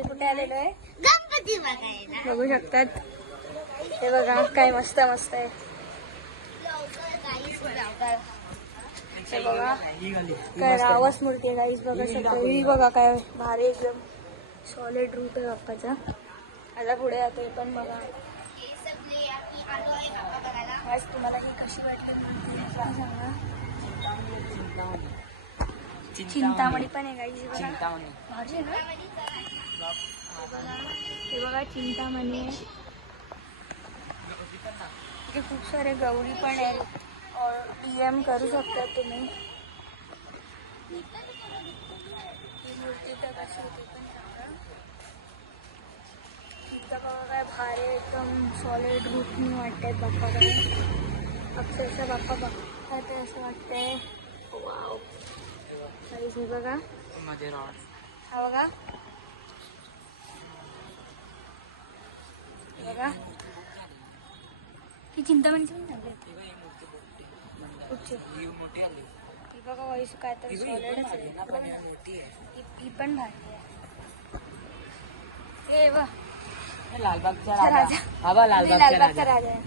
आम्ही कुठे आलेलो आहे? गणपती बघायला. बघू शकतात. हे बघा काय मस्त मस्त आहे. हे बघा काय रावस मूर्ती आहे गाईस. बघा शकता ही बघा काय भारी एकदम सॉलिड रूट आहे बाप्पाचा. आता पुढे जातोय पण बघा आज तुम्हाला ही कशी वाटली सांगा. चिंतामणी पण आहे गाईस. बघा भारी आहे ना. हे बघा चिंतामणी आहे. इथे खूप सारे गौरी पण आहेत और DM करू शकता तुम्ही. ही मूर्ती तर कशी होती पण सांगा. इथं बघा काय भारी एकदम सॉलिड रूटनी वाटतंय बाप्पाकडे. अक्षरशः बाप्पा बघा ते असं वाटतंय. वाव काहीच नाही. बघा हा बघा बघा ही चिंतामणीची पण झाली कुठची ही बघा वयस काय तर सॉलिडच आहे. ही पण भारी आहे. हे बघ लालबागचा राजा. हा बा लालबागचा राजा आहे.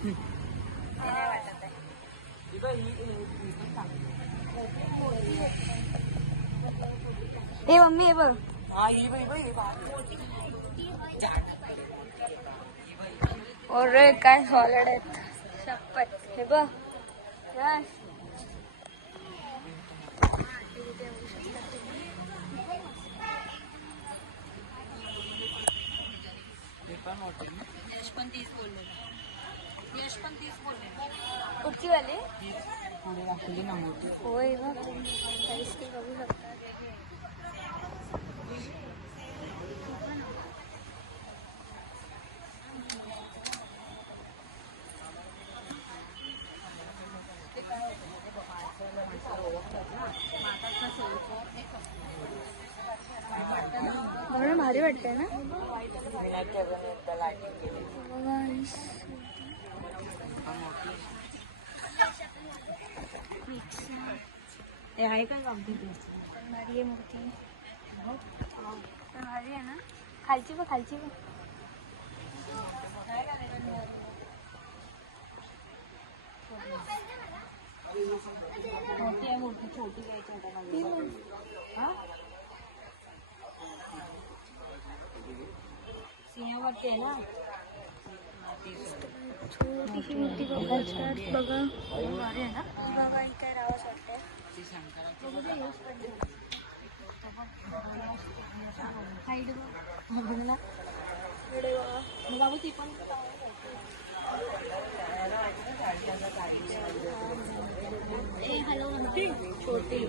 हे मम्मी हे बघ. और काय सॉलिड आहेत शपथ. हे बघ कुठची वाली होय बघ काहीच ते बघू शकता. बघा भारी वाटतंय ना. आहे का भारी आहे मूर्ती. भारी आहे ना. खालची बघ खालची बघ. मोठी आहे मूर्ती छोटी घ्यायची सिंहावरती आहे ना. छोटीशी मूर्ती बघा बघा भारी आहे ना. बघा ही काय रावस वाटतंय. बाबू ती पण छोटी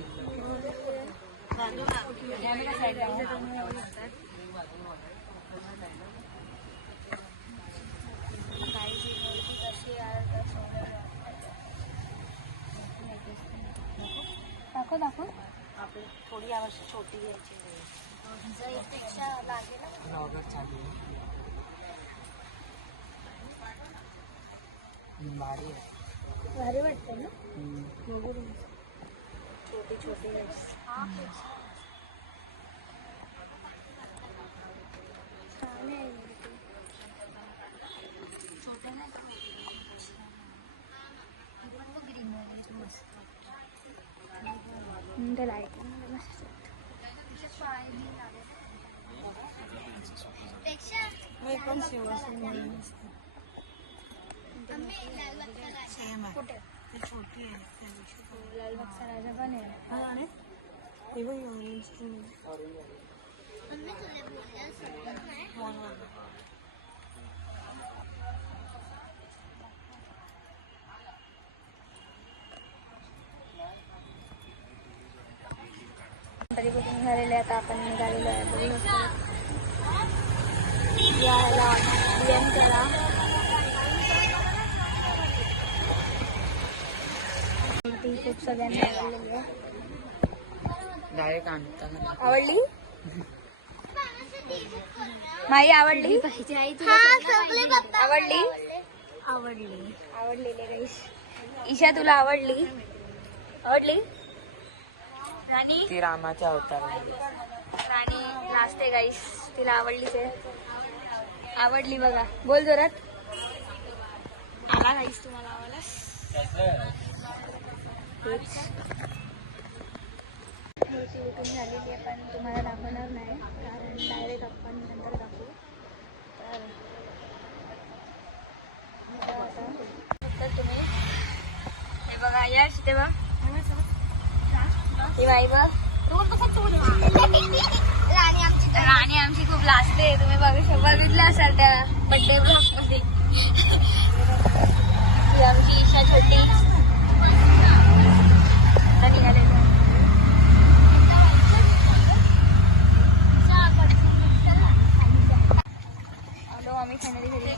दाखव दाखव. थोडी यावर्षी छोटी घ्यायची पेक्षा लागेल. भारी वाटतं ना. छोटी छोटी लाईट मी पण कुठे छोटी आहे. लालबागचा राजा पण आहे. गणपती कुठून झालेले आता आपण निघालेलो आहे. बघू शकतो यायला DM करा. खूप सगळ्यांना आवडलेली आहे. आवडली माई आवडली आवडली आवडलेली गाईस. ईशा तुला आवडली आवडली. राणी ती रामाच्या अवतार राणी नाचते गाईस. तिला आवडलीच आहे. आवडली बघा. बोल जोरात. आला काहीच तुम्हाला आवाज. उठून झालेली आहे पण तुम्हाला दाखवणार नाही कारण डायरेक्ट आपण नंतर दाखवू. तर तुम्ही हे बघा यश ते बघ ही बाई बघ राणी आमची खूप लाजते. तुम्ही बघितलं असाल त्या बड्डे ब्लॉग मध्ये. ही आमची ईशा छोटी निघाले. आम्ही फायनली घरी.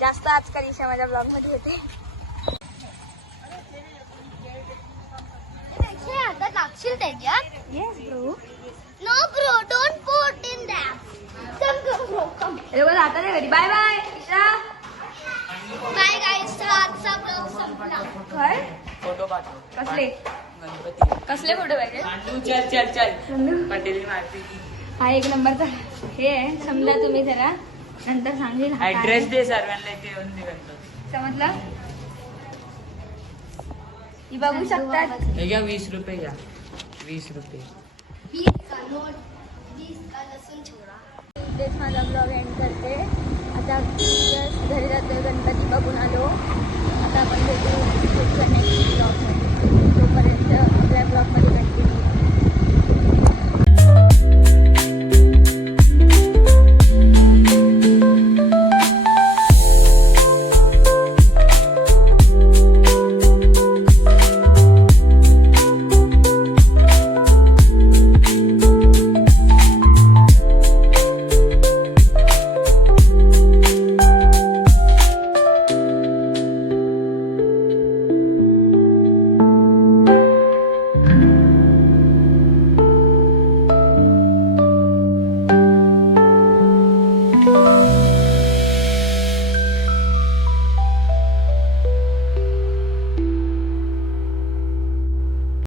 जास्त आजकाल ईशा माझ्या ब्लॉग मध्ये येते. आता टाकशील त्याच्यात. Yes bro. No bro don't put in that. Come come bro come. हे बघ आता नाही घरी. Bye bye Isha. Bye guys. आजचा ब्लॉग संपला. काय फोटो पाठव. कसले गणपती कसले फोटो पाहिजे. चल चल चल पटेली मारती. हा एक नंबरचा हे आहे. समजा तुम्ही जरा नंतर सांगेल हा काय ऍड्रेस आहे. दे सर्वांना इथे येऊन दे गणपती. समजलं. ही बघू शकतात. हे घ्या 20 रुपये घ्या 20 रुपये. 20 का नोट 20 का लसूण छोड़ा. तेच माझा ब्लॉग एंड करते. आता घरी जातोय. गणपती बघून आलो. आता आपण भेटू नेक्स्ट ब्लॉगमध्ये. तोपर्यंत आपल्या ब्लॉगमध्ये